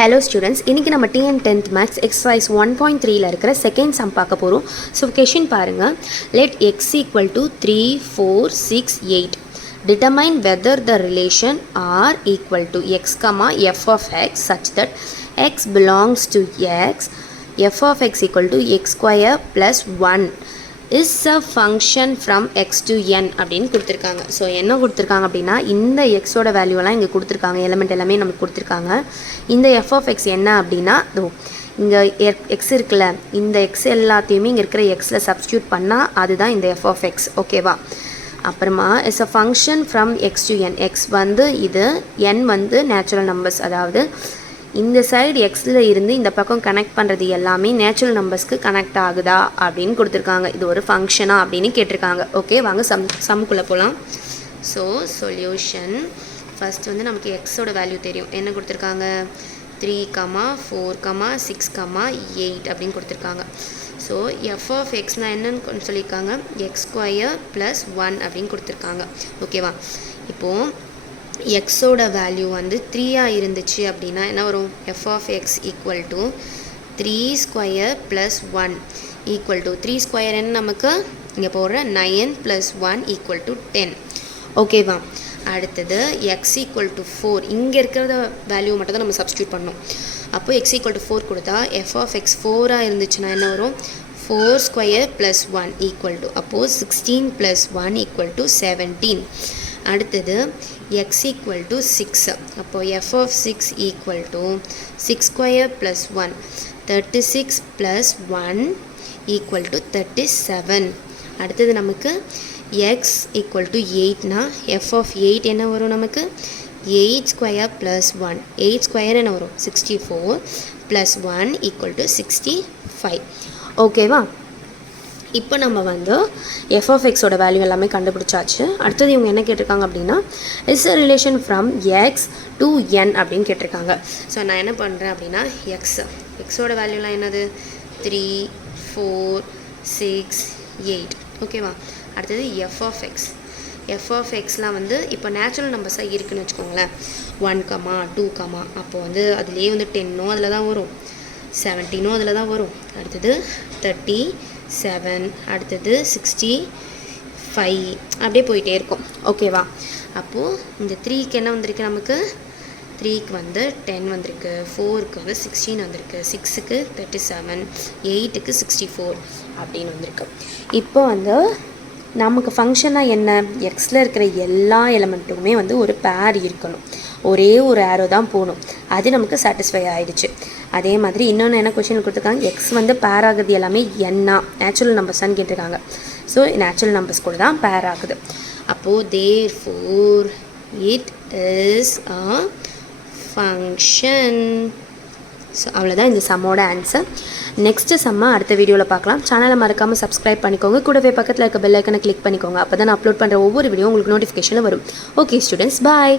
Hello students, இன்னைக்கு நம்ம TN 10th Maths exercise 1.3 ல இருக்கிற second sum பார்க்க போறோம். So question பாருங்க. Let x equal to 3, 4, 6, 8. Determine whether the relation r equal to x, f of x such that x belongs to x, f of x equal to x square plus 1 is a function from x to n அப்படின்னு கொடுத்துருக்காங்க. So என்ன கொடுத்துருக்காங்க அப்படின்னா இந்த எக்ஸோட வேல்யூலாம் இங்கே கொடுத்துருக்காங்க, element எல்லாமே நமக்கு கொடுத்துருக்காங்க. இந்த எஃப் ஆஃப் எக்ஸ் என்ன அப்படின்னா இங்கே எக்ஸ் இருக்குல்ல, இந்த எக்ஸ் எல்லாத்தையுமே இங்கே இருக்கிற எக்ஸில் சப்ஸ்டியூட் பண்ணால் அதுதான் இந்த எஃப் ஆஃப் எக்ஸ். ஓகேவா? அப்புறமா is a function from X to N. X வந்து இது, என் வந்து நேச்சுரல் நம்பர்ஸ், அதாவது இந்த சைடு எக்ஸில் இருந்து இந்த பக்கம் கனெக்ட் பண்ணுறது எல்லாமே நேச்சுரல் நம்பர்ஸ்க்கு கனெக்ட் ஆகுதா அப்படின்னு கொடுத்துருக்காங்க. இது ஒரு ஃபங்க்ஷனா அப்படின்னு கேட்டிருக்காங்க. ஓகே, வாங்க சம்முக்குள்ளே போகலாம். ஸோ சொல்யூஷன் ஃபஸ்ட் வந்து நமக்கு எக்ஸோட வேல்யூ தெரியும். என்ன கொடுத்துருக்காங்க? 3, 4, 6, 8 அப்படின்னு கொடுத்துருக்காங்க. ஸோ எஃப் ஆஃப் எக்ஸ்னால் என்னன்னு சொல்லியிருக்காங்க? எக்ஸ் ஸ்கொயர் ப்ளஸ் 1 அப்படின்னு கொடுத்துருக்காங்க. ஓகேவா? இப்போது எக்ஸோட வேல்யூ வந்து 3 இருந்துச்சு அப்படின்னா என்ன வரும்? F of X equal to 3 square plus 1 equal to 3 square என்ன நமக்கு இங்கே போடுற 9 ப்ளஸ் 1 ஈக்குவல் டு 10. ஓகேவா? அடுத்தது எக்ஸ் ஈக்குவல் டு 4, இங்கே இருக்கிறத வேல்யூ மட்டும் தான் நம்ம சப்ஸ்டியூட் பண்ணோம். அப்போ எக்ஸ் ஈக்குவல் டு 4 கொடுத்தா எஃப் ஆஃப் எக்ஸ் 4 இருந்துச்சுன்னா என்ன வரும்? 4 ஸ்கொயர் ப்ளஸ் 1 ஈக்குவல் டு, அப்போது 16 ப்ளஸ் 1 ஈக்குவல் டு 17. அடுத்தது x equal to 6, அப்போ f of 6 equal to 6 square plus 1, 36 plus 1 equal to 37. அடுத்தது நமக்கு x equal to 8னா f of 8 என்ன வரும் நமக்கு? 8 square plus 1, 8 square என்ன வரும்? 64 plus 1 equal to 65. ஓகேவா? இப்போ நம்ம வந்து எஃப் ஆஃப் எக்ஸோட வேல்யூ எல்லாமே கண்டுபிடிச்சாச்சு. அடுத்தது இவங்க என்ன கேட்டிருக்காங்க அப்படின்னா is a relation from X to N அப்படின்னு கேட்டிருக்காங்க. ஸோ நான் என்ன பண்ணுறேன் அப்படின்னா எக்ஸோட வேல்யூலாம் என்னது? 3, 4, 6, 8. ஓகேவா? அடுத்தது எஃப் ஆஃப் எக்ஸ்லாம் வந்து இப்போ நேச்சுரல் நம்பர்ஸாக இருக்குதுன்னு வச்சுக்கோங்களேன். 1, 2, அப்போது வந்து அதுலேயே வந்து 10 அதில் தான் வரும், 17 அதில் தான் வரும். அடுத்தது 37, அடுத்தது 65, அப்படியே போயிட்டே இருக்கும். ஓகேவா? அப்போது இந்த 3க்கு என்ன வந்திருக்கு நமக்கு? 3க்கு வந்து 10 வந்திருக்கு, 4க்கு வந்து 16 வந்திருக்கு, 6க்கு 37, 8க்கு 64 அப்படின்னு வந்திருக்கு. இப்போ வந்து நமக்கு ஃபங்க்ஷனாக என்ன? எக்ஸில் இருக்கிற எல்லா எலமெண்ட்டுக்குமே வந்து ஒரு பேர் இருக்கணும், ஒரே ஒரு ஆரோ தான் போகணும். அது நமக்கு சாட்டிஸ்ஃபை ஆகிடுச்சு. அதே மாதிரி இன்னொன்று என்ன கொஷின் கொடுத்துருக்காங்க? எக்ஸ் வந்து பேர் ஆகுது எல்லாமே என்ன நேச்சுரல் நம்பர்ஸான்னு கேட்டிருக்காங்க. ஸோ நேச்சுரல் நம்பர்ஸ் கூட தான் பேர் ஆகுது. அப்போது therefore it is a function. So அவ்வளோதான் இந்த சம்மோட ஆன்சர். நெக்ஸ்ட்டு சம்மை அடுத்த வீடியோவில் பார்க்கலாம். சேனலை மறக்காமல் சப்ஸ்கிரைப் பண்ணிக்கோங்க. கூடவே பக்கத்தில் இருக்க பெல் ஐக்கனை கிளிக் பண்ணிக்கோங்க. அப்போ தான் நான் அப்லோட் பண்ணுற ஒவ்வொரு வீடியோ உங்களுக்கு நோட்டிஃபிகேஷனில் வரும். ஓகே ஸ்டூடெண்ட்ஸ், பாய்.